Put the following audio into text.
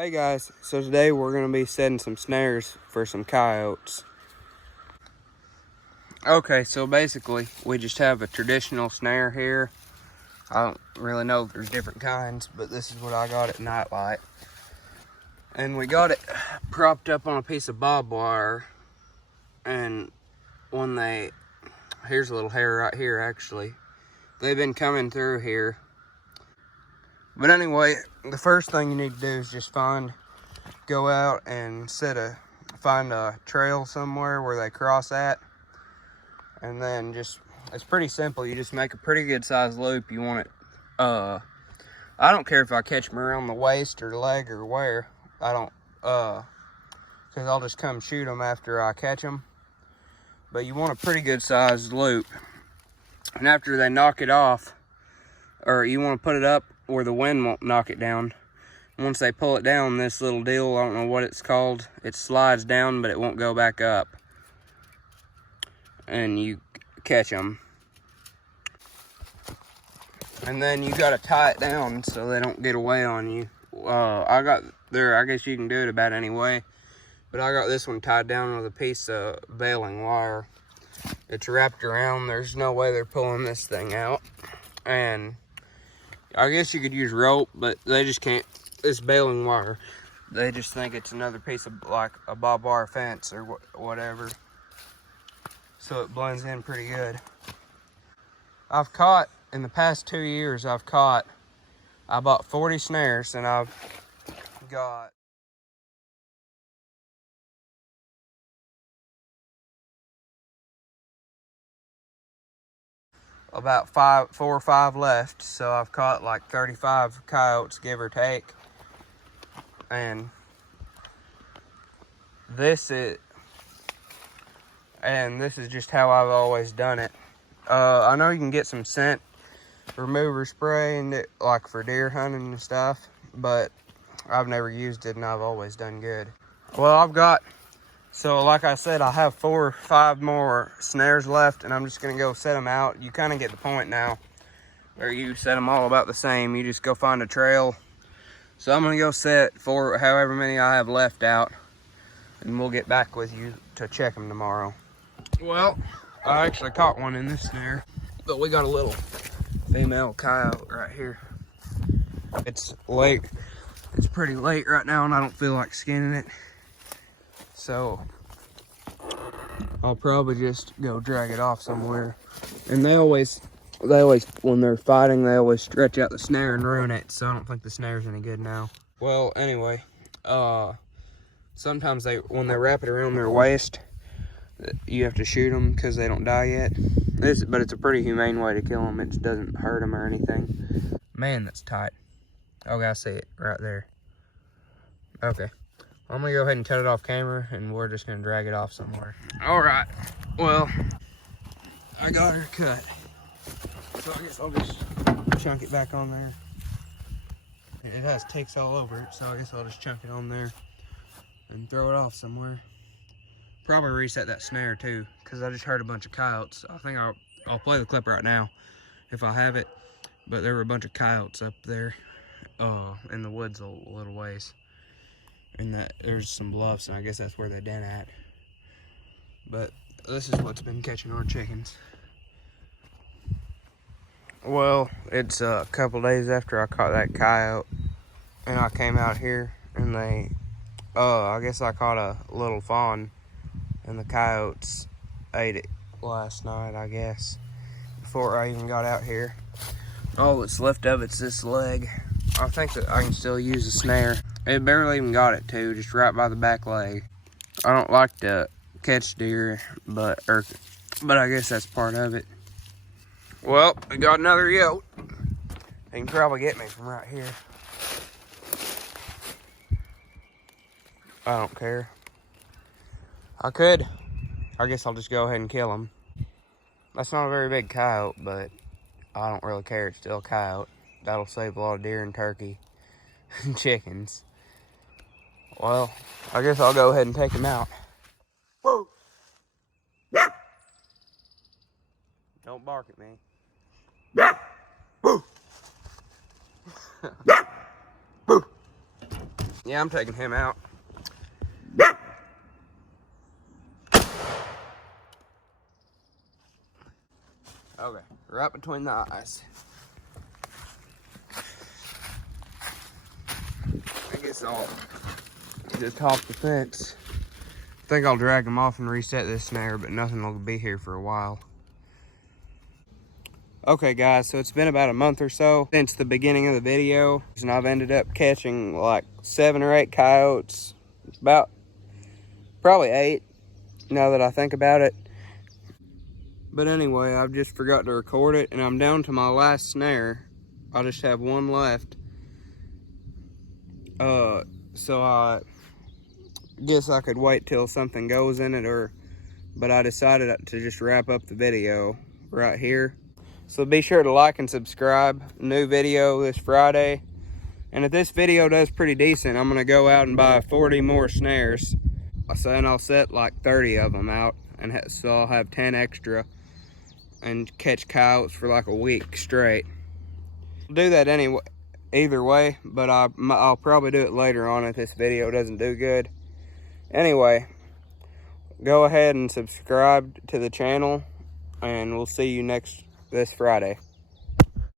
Hey guys, so today we're going to be setting some snares for some coyotes. Okay, so basically we just have a traditional snare here. I don't really know if there's different kinds, but this is what I got at Nightlight. And we got it propped up on a piece of barbed wire. And here's a little hair right here actually. They've been coming through here. But anyway, the first thing you need to do is just go out and find a trail somewhere where they cross at, and then it's pretty simple. You just make a pretty good sized loop. You want it, I don't care if I catch them around the waist or leg or where. I don't, because I'll just come shoot them after I catch them. But you want a pretty good sized loop, and after they knock it off, or you want to put it up where the wind won't knock it down. Once they pull it down, this little deal, I don't know what it's called, it slides down, but it won't go back up. And you catch them. And then you gotta tie it down so they don't get away on you. I guess you can do it about any way, but I got this one tied down with a piece of baling wire. It's wrapped around, there's no way they're pulling this thing out. And I guess you could use rope, but they just can't. This baling wire, they just think it's another piece of like a barbed wire fence or whatever. So it blends in pretty good. I've caught, in the past 2 years, I bought 40 snares, and I've got about 4 or 5 left. So I've caught like 35 coyotes, give or take. And this is just how I've always done it. I know you can get some scent remover spray and like for deer hunting and stuff, but I've never used it and I've always done good. Well, so like I said, I have 4 or 5 more snares left, and I'm just gonna go set them out. You kind of get the point now, where you set them all about the same. You just go find a trail. So I'm gonna go set for however many I have left out, and we'll get back with you to check them tomorrow. Well, I actually caught one in this snare, but we got a little female coyote right here. It's late. It's pretty late right now, and I don't feel like skinning it. So I'll probably just go drag it off somewhere. And they always, when they're fighting, they always stretch out the snare and ruin it. So I don't think the snare's any good now. Well, anyway, sometimes when they wrap it around their waist, you have to shoot them because they don't die yet. But it's a pretty humane way to kill them. It doesn't hurt them or anything. Man, that's tight. Okay, I see it right there. Okay. I'm gonna go ahead and cut it off camera, and we're just gonna drag it off somewhere. All right, well, I got her cut. So I guess I'll just chunk it back on there. It has ticks all over it, so I guess I'll just chunk it on there and throw it off somewhere. Probably reset that snare too, because I just heard a bunch of coyotes. I think I'll play the clip right now if I have it, but there were a bunch of coyotes up there in the woods a little ways. And there's some bluffs, and I guess that's where they den at. But this is what's been catching our chickens. Well, it's a couple days after I caught that coyote, and I came out here, and I guess I caught a little fawn, and the coyotes ate it last night, I guess, before I even got out here. All that's left of it's this leg. I think that I can still use a snare. It barely even got it too, just right by the back leg. I don't like to catch deer, but I guess that's part of it. Well, we got another yote. They can probably get me from right here. I don't care. I could. I guess I'll just go ahead and kill him. That's not a very big coyote, but I don't really care. It's still a coyote. That'll save a lot of deer and turkey and chickens. Well, I guess I'll go ahead and take him out. Whoa! Don't bark at me. Woo! Yeah, I'm taking him out. Okay, right between the eyes. I guess I'll just hop the fence. I think I'll drag him off and reset this snare, but nothing will be here for a while. Okay guys, so it's been about a month or so since the beginning of the video, and I've ended up catching like 7 or 8 coyotes. About probably 8 now that I think about it. But anyway, I've just forgot to record it, and I'm down to my last snare. I just have one left. So I guess I could wait till something goes in it, but I decided to just wrap up the video right here. So be sure to like and subscribe. New video this Friday. And if this video does pretty decent, I'm gonna go out and buy 40 more snares. And I'll set like 30 of them out, and so I'll have 10 extra and catch coyotes for like a week straight. I'll do that anyway, either way, but I'll probably do it later on if this video doesn't do good. Anyway, go ahead and subscribe to the channel, and we'll see you this Friday.